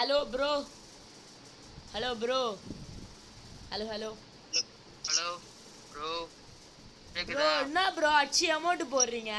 Hello bro. Hello bro. Hello hello hello bro. Bro. கேக்குதா? என்ன bro அச்சு amount போடுறீங்க?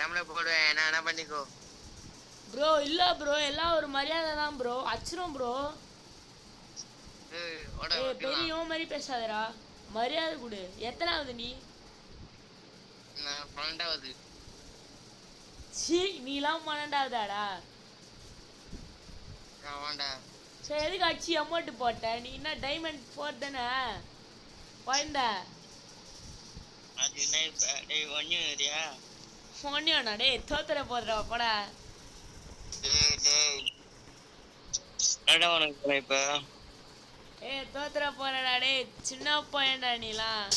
தமிழ போடுவேன், என்ன பண்ணிக்கோ. ப்ரோ இல்ல ப்ரோ, எல்லாம் ஒரு மரியாதை தான் ப்ரோ. அச்சிரும் ப்ரோ. ஓட பெரிய வைக்கலாம். மாதிரி பேசாதடா, மரியாதை கொடு. எத்தனாவது நீ? நான் 12வது. சி, நீலாம் 12வதாடா? ஆமாண்டா. சரி, எதுக்கு அச்சு அமௌண்ட் போட்ட? நீ என்ன டைமண்ட் 4 தானே குழந்த? அது என்ன இப்ப? டேய் ஒண்ணு வரியா? ஒன்னியாண்ணா? டேய் தோத்துற போதுடா போடா. டேய் என்னடா உனக்கு இப்ப? தோத்துற போறடா டேய், சின்ன பையன்டா நீலாம்.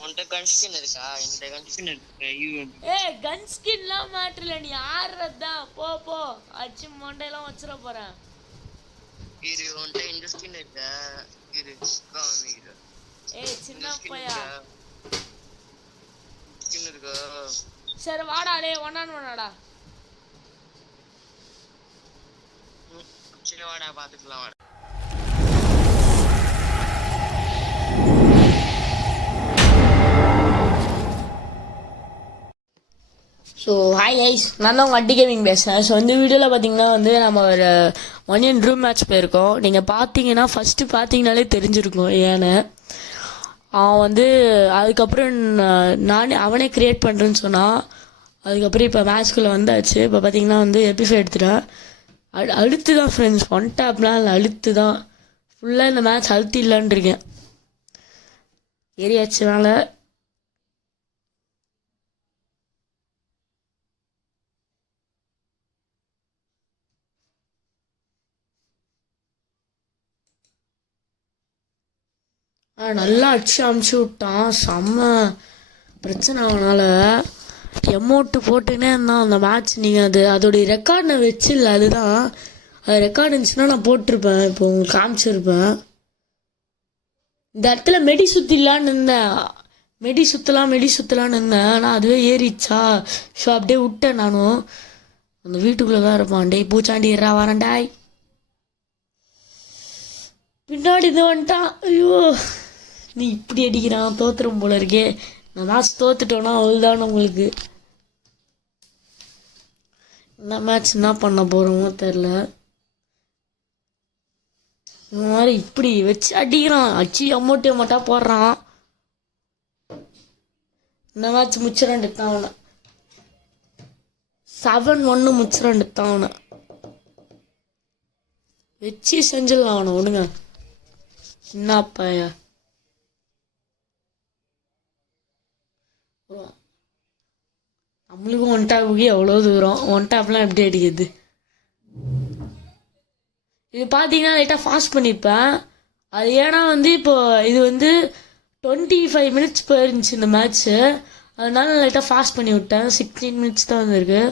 உன்கிட்ட கன்ஸ்கின் இருக்கா? என்கிட்ட கன்ஸ்கின் இருக்கு. கன் ஸ்கின்லாம் மாட்டல, நீ ஆடுறதுதான். போ போ, அச்சு மண்டையெல்லாம் வச்சிட போறேன். இரு, உன்கிட்ட இந்த ஸ்கின் இருக்கா? இரு காமிக்கிற. சின்ன பையா ஸ்கின் இருக்கா? சரி வாடா டேய், ஒன்னாடா. சரி வாடா, பாத்துக்கலாம் வாடா. ஸோ ஹாய் ஐஸ், நான் தான் உங்கள் அட்டி கேமிங் பேசுகிறேன். ஸோ இந்த வீடியோவில் பார்த்தீங்கன்னா நம்ம ஒரு ஒன் ரூம் மேட்ச் போயிருக்கோம். நீங்கள் பார்த்தீங்கன்னா ஃபஸ்ட்டு பார்த்தீங்கனாலே தெரிஞ்சிருக்கும் ஏன்னு. அவன் அதுக்கப்புறம் அவனே க்ரியேட் பண்ணுறேன்னு சொன்னான். அதுக்கப்புறம் இப்போ மேட்ச்குள்ளே வந்தாச்சு. இப்போ பார்த்தீங்கன்னா எபிசோட் எடுத்துட்டேன். அழுத்து தான் ஃப்ரெண்ட்ஸ், ஒன் டேப்லாம் இல்லை, அழுத்து தான். ஃபுல்லாக இந்த மேட்ச் அழுத்தி இல்லைன்னு இருக்கேன். ஏரியாச்சுனால நல்லா அடிச்சு அமுச்சு விட்டான். செம்ம பிரச்சனை அவனால். எமௌண்ட்டு போட்டுன்னே இருந்தான் அந்த மேட்ச். நீங்கள் அதோடைய ரெக்கார்ட் நான் வச்சில்ல, அதுதான். அது ரெக்கார்டு இருந்துச்சுன்னா நான் போட்டிருப்பேன், இப்போ உங்களுக்கு காமிச்சிருப்பேன். இந்த இடத்துல மெடி சுற்றிடலான்னு இருந்தேன். மெடி சுற்றலான்னு இருந்தேன். ஆனால் அதுவே ஏறிச்சா. ஸோ அப்படியே விட்டேன் நானும். அந்த வீட்டுக்குள்ளே தான் இருப்பான். டேய் பூச்சாண்டி இருறா வரேன்டாய். பின்னாடி இது வந்துட்டான். ஐயோ, நீ இப்படி அடிக்கிறான், தோத்துரும் போல இருக்கே. நான் மேட்ச் தோத்துட்டோன்னா அவ்வளோதான் உங்களுக்கு. இந்த மேட்ச் என்ன பண்ண போகிறோமோ தெரில. இந்த மாதிரி இப்படி வச்சு அடிக்கிறான். அச்சு அமௌண்ட்டை போடுறான். இந்த மேட்ச் முச்சிரண்டு தான் அவனை. 7-1 முச்சிரண்டு தான் அவனை வச்சு செஞ்சிடலாம் அவனை. ஒடுங்க என்னப்பா. நம்மளுக்கும் ஒன் டாப்புக்கு எவ்வளோ தூரம். ஒன் டாப்லாம் எப்படி அடிக்கிறது? இது பார்த்தீங்கன்னா லைட்டாக ஃபாஸ்ட் பண்ணியிருப்பேன். அது ஏன்னா இப்போ இது 25 மினிட்ஸ் போயிருந்துச்சு இந்த மேட்ச்சு. அதனால லைட்டாக ஃபாஸ்ட் பண்ணி விட்டேன். 16 மினிட்ஸ் தான் வந்திருக்கு.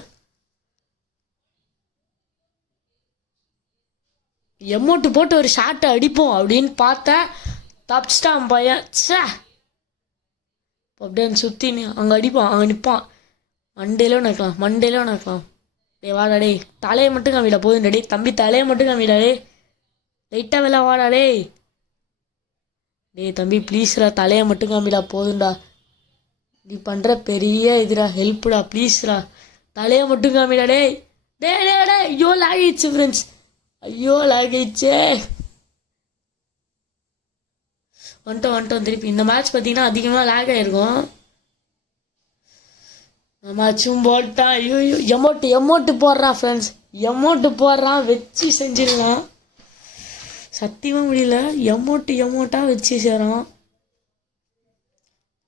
எமௌண்ட்டு போட்டு ஒரு ஷாட்டை அடிப்போம் அப்படின்னு பார்த்தேன். தப்பிச்சிட்டான் பையன். சே, அப்படியே சுற்றி அங்கே அடிப்பான், அங்கே நிற்பான். மண்டேலும் நிற்கலாம். டே வாடா டே, தலையை மட்டும் காமிடா போதும். டே தம்பி, தலையை மட்டும் காமிடா டே. லைட்டாக வேலை வாடா டே. டே தம்பி ப்ளீஸ்ரா, தலையை மட்டும் காமிடா போதும்டா. நீ பண்ணுற பெரிய இதுடா, ஹெல்ப்டா, ப்ளீஸ்ரா. தலையை மட்டும் காமிடா டே. டே டே டே, ஐயோ லாக் ஆயிடுச்சு ஃப்ரெண்ட்ஸ். ஐயோ லாக் ஆயிடுச்சே. வந்துட்டோம் திருப்பி. இந்த மேட்ச் பார்த்தீங்கன்னா அதிகமாக லாக் ஆகிருக்கும். மேட்சும் போட்டான். ஐயோ எமௌண்ட்டு போடுறான் ஃப்ரெண்ட்ஸ். எமௌண்ட்டு போடுறான், வச்சு செஞ்சிடலாம். சத்தியமாக முடியல. எமௌண்ட்டாக வச்சு சேரான்.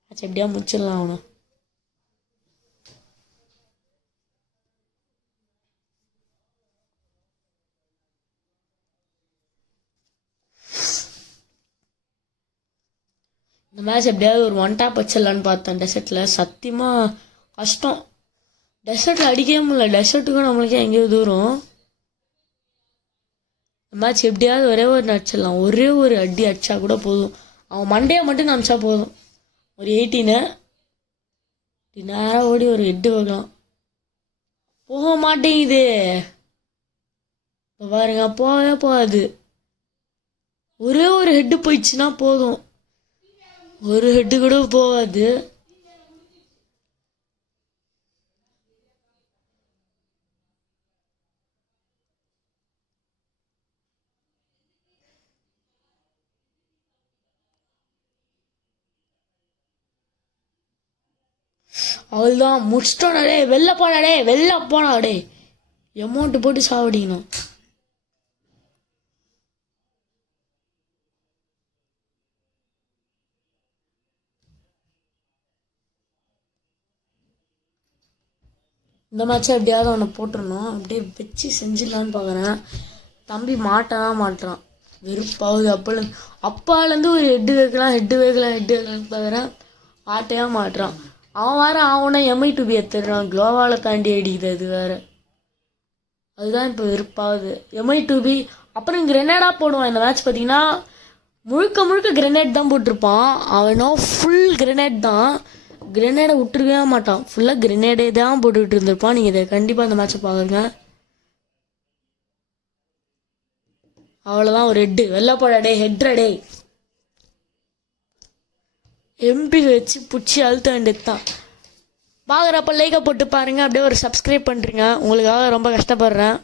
ஆச்சு எப்படியா முடிச்சிடலாம் அவனை. இந்த மேட்ச் எப்படியாவது ஒரு ஒன் டாப் வச்சிடலான்னு பார்த்தேன் டெசர்ட்டில். சத்தியமாக கஷ்டம். டெசர்ட்டில் அடிக்கவே முடியல. டெசர்ட்டுக்கும் நம்மளுக்கே எங்கேயோ தூரம். இந்த மேட்ச் எப்படியாவது ஒரே ஒரு அடிச்சிடலாம். ஒரே ஒரு அடி அடித்தா கூட போதும். அவன் மண்டையை மட்டும் நினச்சா போதும். ஒரு 18 நேராக ஓடி ஒரு ஹெட்டு வைக்கலாம். போக மாட்டேங்குது. இப்போ பாருங்க போகவே போகாது. ஒரே ஒரு ஹெட்டு போயிடுச்சுன்னா போதும். ஒரு ஹெட்டு கூட போகாது. அவள்தான் முடிச்சிட்டோடே. வெளில போனாடே, வெளில போனாடே. அமௌண்ட் போட்டு சாவடிக்கணும். இந்த மேட்ச்சை எப்படியாவது அவனை போட்டுடணும். அப்படியே வச்சு செஞ்சிடலான்னு பார்க்குறேன். தம்பி மாட்டதான் மாட்டுறான். வெறுப்பாகுது. அப்பாலேருந்து ஒரு ஹெட்டு வைக்கலான்னு பார்க்குறேன். ஆட்டையாக மாட்டுறான். அவன் வேறு அவனை MI2B எடுத்துடுறான். க்ளோவால் தாண்டி அடிக்குது. அது வேறு. அதுதான் இப்போ வெறுப்பாகுது. MI2B அப்புறம் கிரெனேடாக போடுவான். இந்த மேட்ச் பார்த்தீங்கன்னா முழுக்க கிரெனேட் தான் போட்டிருப்பான். அவனோ ஃபுல் கிரெனேட் தான். கிரெனேடை விட்டுருக்கவே மாட்டான். ஃபுல்லாக கிரெனேடே தான் போட்டுக்கிட்டு இருந்திருப்பான். நீங்கள் இதை கண்டிப்பாக இந்த மேட்ச்சை பார்க்குறங்க. அவ்வளோதான் ஒரு ஹெட்டு. வெளில போடாடே, ஹெட்ரடே. MP வச்சு பிடிச்சி அழுத்த வேண்டியது தான். பார்க்குறப்ப லைக்கை போட்டு பாருங்கள். அப்படியே ஒரு சப்ஸ்கிரைப் பண்ணுறீங்க. உங்களுக்காக ரொம்ப கஷ்டப்படுறேன்.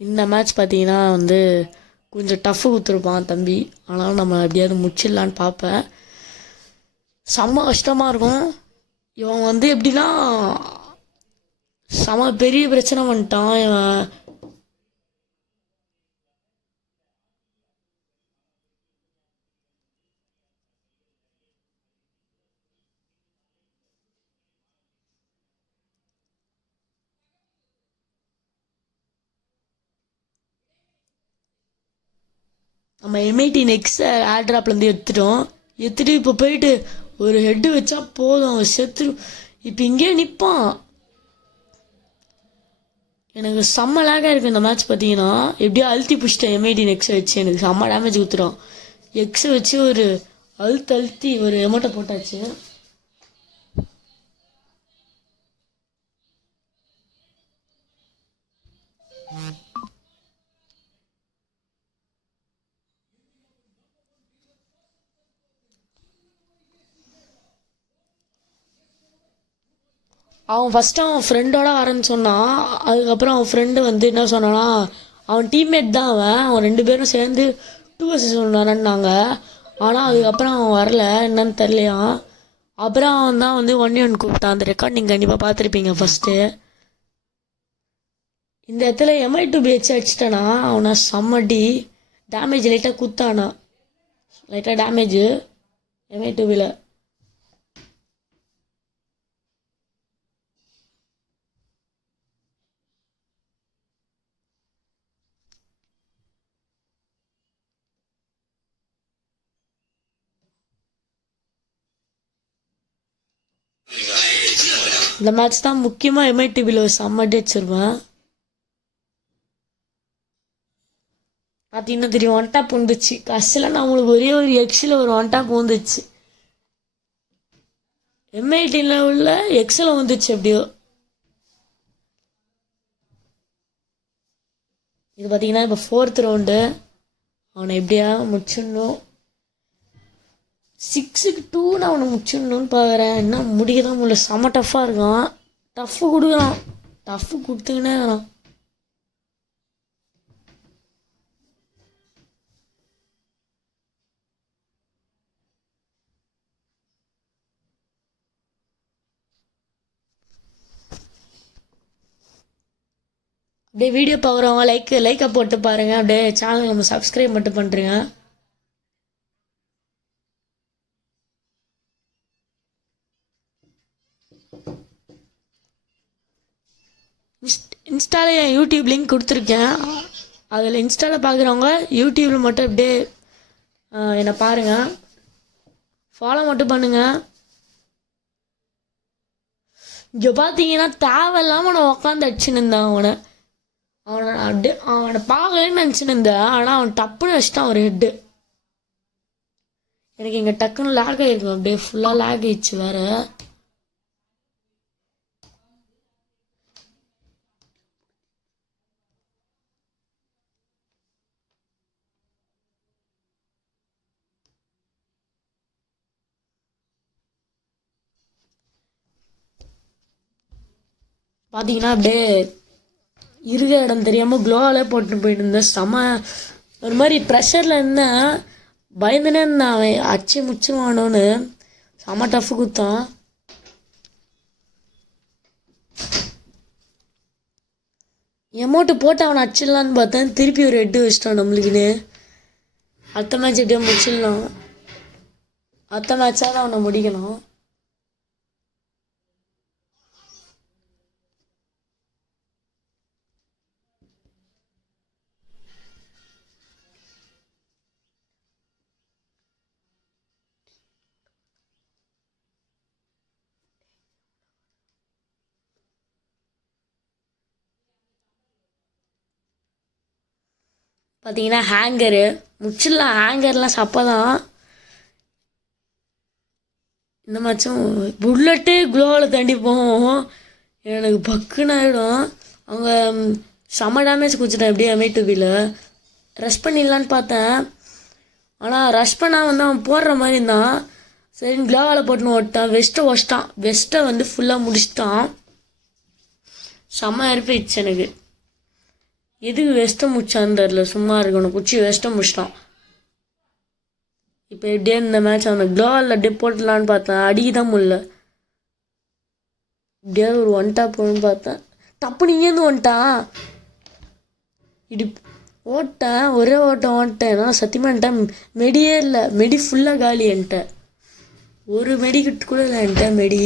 இந்த மேட்ச் பார்த்தீங்கன்னா கொஞ்சம் டஃப்பு கொடுத்துருப்பான் தம்பி. ஆனாலும் நம்ம எப்படியாவது முடிச்சிடலான்னு பார்ப்பேன். செம்ம கஷ்டமாக இருக்கும். இவன் எப்படின்னா செம பெரிய பிரச்சனை பண்ணிட்டான் இவன். நம்ம M18X ஏர்ட்ராப்லேருந்து எடுத்துட்டு இப்போ போயிட்டு ஒரு ஹெட்டு வச்சா போதும், அவன் செத்துரு. இப்போ இங்கேயே நிற்பான். எனக்கு செம்ம லேக்காக இருக்குது இந்த மேட்ச். பார்த்தீங்கன்னா எப்படியோ அழுத்தி பிடிச்சிட்டேன். M18X வச்சு எனக்கு செம்ம டேமேஜ் கொடுத்துரும். எக்ஸை வச்சு ஒரு அழுத்தி ஒரு எமௌண்ட்டை போட்டாச்சு. அவன் ஃபஸ்ட்டு அவன் ஃப்ரெண்டோட வரேன்னு சொன்னான். அதுக்கப்புறம் அவன் ஃப்ரெண்டு என்ன சொன்னான்னா, அவன் டீம்மேட் தான் அவன் 2 பேரும் சேர்ந்து 2vs1 வரேன்னாங்க. ஆனால் அதுக்கப்புறம் அவன் வரல, என்னன்னு தெரியலையான். அப்புறம் அவன் தான் 1v1 கூப்பிட்டான். அந்த ரெக்கார்ட் நீங்கள் கண்டிப்பாக பார்த்துருப்பீங்க. ஃபஸ்ட்டு இந்த இடத்துல MI2B வச்சு அடிச்சிட்டானா அவனை செம்மடி டேமேஜ் லைட்டாக குத்தானா. லைட்டாக டேமேஜு MI2Bயில். இந்த மேட்ச் தான் முக்கியமாக MI2Bயில் ஒரு செம்மடி வச்சிருவேன். பார்த்தீங்கன்னா தெரியும், ஒன் டாப் வந்துச்சு. கஷ்டம் நம்மளுக்கு ஒரே ஒரு எக்ஸில் ஒரு ஒன் டாப் வந்துச்சு. M18 உள்ள எக்ஸில் வந்துச்சு எப்படியோ. இது பார்த்தீங்கன்னா இப்போ 4th ரவுண்டு. அவனை எப்படியா முடிச்சிடணும். 6-2 நான் அவனை முடிச்சிடணும்னு பார்க்குறேன். என்ன முடிக்க தான் முடியல. செம்ம டஃப்பாக இருக்கான். டஃப்பு கொடுக்குறான். டஃப்பு கொடுத்துக்கினே வரான். அப்படியே வீடியோ பார்க்குறவங்க லைக்கை போட்டு பாருங்கள். அப்படியே சேனல் நம்ம சப்ஸ்கிரைப் மட்டும் பண்ணுறேங்க. இன்ஸ்டாவில் என் யூடியூப் லிங்க் கொடுத்துருக்கேன். அதில் இன்ஸ்டாவில் பார்க்குறவங்க யூடியூப்பில் மட்டும் அப்படியே என்னை பாருங்கள். ஃபாலோ மட்டும் பண்ணுங்கள். இங்கே பார்த்தீங்கன்னா தேவையில்லாமல் நான் உட்காந்து அடிச்சுன்னு இருந்தேன் அவனை பார்க்கலன்னு நினச்சின்னு இருந்தேன். ஆனால் அவன் டப்புன்னு வச்சுட்டான் ஒரு ஹெட்டு. எனக்கு இங்கே டக்குன்னு லேக் ஆகிருக்கும். அப்படியே ஃபுல்லாக லேக் ஆயிடுச்சு வேறு. பார்த்தீங்கன்னா அப்படியே இருக்க இடம் தெரியாமல் க்ளோவாலே போட்டு போயிட்டு இருந்தேன். செம ஒரு மாதிரி ப்ரெஷரில் இருந்தேன், பயந்துனே இருந்தேன் அவன் அச்சு முச்சுவானோன்னு. செம டஃப் குத்தான். எமௌண்ட்டு போட்டு அவனை அச்சிடலான்னு பார்த்தேன், திருப்பி ஒரு 8 வச்சிட்டான் நம்மளுக்குன்னு. அடுத்த மேட்ச் எப்படியோ முடிச்சிடலாம், அடுத்த மேட்சாவது அவனை முடிக்கணும். பார்த்தீங்கன்னா ஹேங்கரு முடிச்சிடலாம், ஹேங்கர்லாம் சப்பை தான். இந்த மேட்சும் புல்லட்டு க்ளோவில் தாண்டி போவோம், எனக்கு பக்குன்னு ஆகிடும். அவங்க செம்ம டேமேஜ் குடிச்சிட்டேன் எப்படியும் M2Bல. ரஷ் பண்ணிடலான்னு பார்த்தேன், ஆனால் ரஷ் பண்ணால் வந்து அவன் போடுற மாதிரி இருந்தான். சரி க்ளோவால் போட்டுன்னு ஓட்டான், வெஸ்ட்டை வச்சிட்டான், வெஸ்ட்டை வந்து ஃபுல்லாக முடிச்சிட்டான். செம்ம இருப்பிச்சு எனக்கு. எதுக்கு வெஸ்ட்டை முடிச்சான்னு தெரில, சும்மா இருக்கணும் குச்சி வெஸ்ட்டை முடிச்சிட்டான். இப்போ எப்படியே இந்த மேட்ச் அவனை க்ளோவால் அப்படியே போட்டலான்னு பார்த்தேன், அடிக்க தான் முடியல. எப்படியாவது ஒரு 1 டாப் போகணுன்னு பார்த்தேன், டப்புன்னு இங்கேருந்து வந்துட்டான். இடி ஓட்டேன், ஒரே ஓட்டம் ஓட்டேன். ஏன்னா சத்தியமாக என்கிட்ட மெடியே இல்லை, மெடி ஃபுல்லாக காலி என்கிட்ட. ஒரு மெடி கிட்ட கூட இல்லை என்கிட்ட மெடி.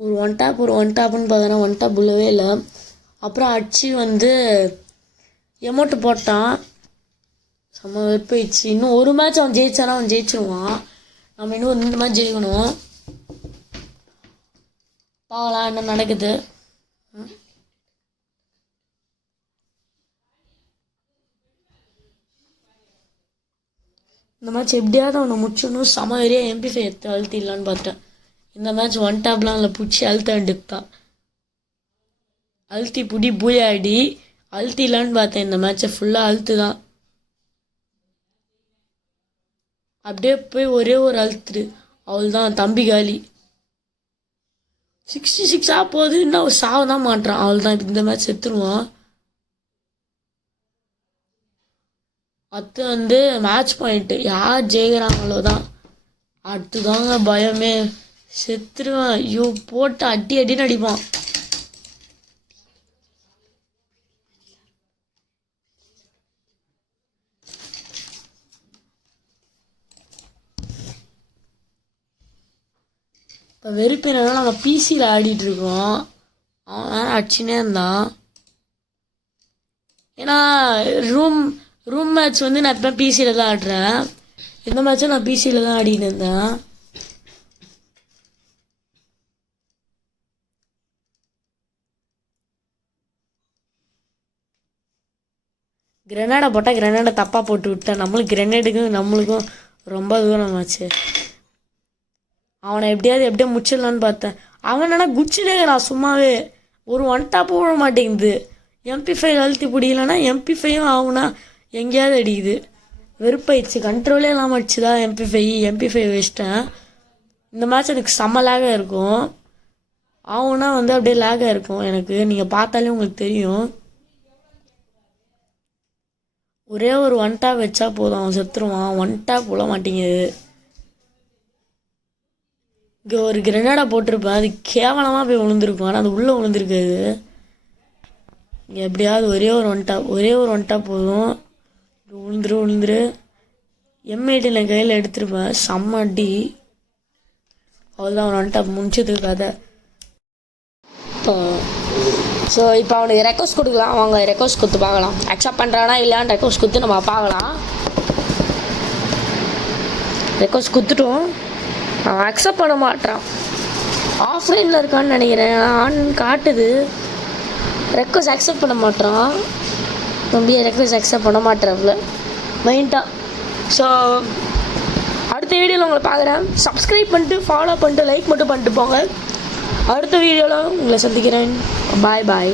ஒரு 1 டாப்னு பார்த்தோன்னா 1 டாப் உள்ளவே இல்லை. அப்புறம் அடிச்சு வந்து எமௌண்ட்டு போட்டான், செம்ம வெறுப்பாயிடுச்சு. இன்னும் ஒரு மேட்ச் அவன் ஜெயிச்சானா அவன் ஜெயிச்சிருவான், நம்ம இன்னும் இந்த மேட்ச் ஜெயிக்கணும். பார்க்கலாம் என்ன நடக்குது. இந்த மேட்ச் எப்படியாவது அவனை முடிச்சிடணும். செம வெறியா MP5 எடுத்து அழுத்திடலான்னு பார்த்தேன். இந்த மேட்ச் 1 டாப்லாம் இல்லை, பிடிச்சி அழுத்தாண்டுத்தான். அழுத்தி பிடி பூயாடி அழுத்திடலான்னு பார்த்தேன். இந்த மேட்ச்சை ஃபுல்லாக அழுத்து தான், அப்படியே போய் ஒரே ஒரு அழுத்துரு, அவள் தான் தம்பி காலி. 66 போகுது, இன்னும் சாவ தான் மாட்டான், அவள் தான் இந்த மேட்ச் செத்துருவான். அடுத்து வந்து மேட்ச் பாயிண்ட்டு யார் ஜெயிக்கிறாங்களோ தான். அடுத்துதாங்க பயமே, செத்துருவேன். ஐயோ போட்டு அடி அடின்னு அடிப்பான். இப்போ வெறுப்பினால நம்ம பிசியில் ஆடிட்டுருக்கோம், அவன் வேறு அடிச்சுனே இருந்தான். ஏன்னா ரூம் மேட்ச் வந்து நான் இப்போ பிசியில் தான் ஆடுறேன், இந்த மேட்ச்சும் நான் பிசியில் தான் ஆடிட்டு இருந்தேன். கிரெனேடை போட்டால் கிரெனேடை தப்பாக போட்டு விட்டேன். நம்மளுக்கு கிரெனேடுக்கும் நம்மளுக்கும் ரொம்ப தூரம் ஆச்சு. அவனை எப்படியே முடிச்சிடலான்னு பார்த்தேன். அவன் என்னன்னா குச்சிலேங்கிறான் சும்மாவே, ஒரு 1 டாப் போட மாட்டேங்குது. MP5 அழுத்தி பிடிக்கலன்னா MP5யும் ஆகுனா எங்கேயாவது அடிக்குது. வெறுப்பாயிடுச்சு, கண்ட்ரோலே இல்லாமல் அடிச்சுதா MP5 வச்சிட்டேன். இந்த மேட்ச் எனக்கு செம்ம லேகாக இருக்கும், ஆகுனா வந்து அப்படியே லேகாக இருக்கும் எனக்கு, நீங்கள் பார்த்தாலே உங்களுக்கு தெரியும். ஒரே ஒரு 1 டாப் வச்சா போதும், அவன் செத்துருவான். 1 டாப் போட மாட்டேங்குது. இங்கே ஒரு கிரெனேடா போட்டிருப்பேன், அது கேவலமாக போய் விழுந்திருக்கும், ஆனால் அது உள்ளே விழுந்திருக்காது. எப்படியாவது ஒரே ஒரு 1 டாப் போதும், விழுந்துரு. M18 என் கையில் எடுத்திருப்பேன், செம்ம அடி. அவ்வளோதான், ஒரு 1 டாப் முடிச்சதுக்கு கதை. ஸோ இப்போ அவனுக்கு ரெக்வஸ்ட் கொடுக்கலாம், அவங்க ரெக்வஸ்ட் கொடுத்து பார்க்கலாம், அக்செப்ட் பண்ணுறானா இல்லையான்னு ரெக்வஸ்ட் கொடுத்து நம்ம பார்க்கலாம். ரெக்வஸ்ட் கொடுத்துட்டோம், அவன் அக்செப்ட் பண்ண மாட்டான். ஆஃப்லைனில் இருக்கான்னு நினைக்கிறேன், ஆன் காட்டுது. ரெக்வஸ்ட் அக்செப்ட் பண்ண மாட்டான் தம்பி, ரெக்வஸ்ட் அக்செப்ட் பண்ண மாட்டேறாப்புல மைண்டாக. ஸோ அடுத்த வீடியோவில் உங்களை பார்க்குறேன். சப்ஸ்கிரைப் பண்ணிட்டு ஃபாலோ பண்ணிட்டு லைக் மட்டும் பண்ணிட்டு போங்க. அடுத்த வீடியோவில் உங்களை சந்திக்கிறேன். பாய் பாய்.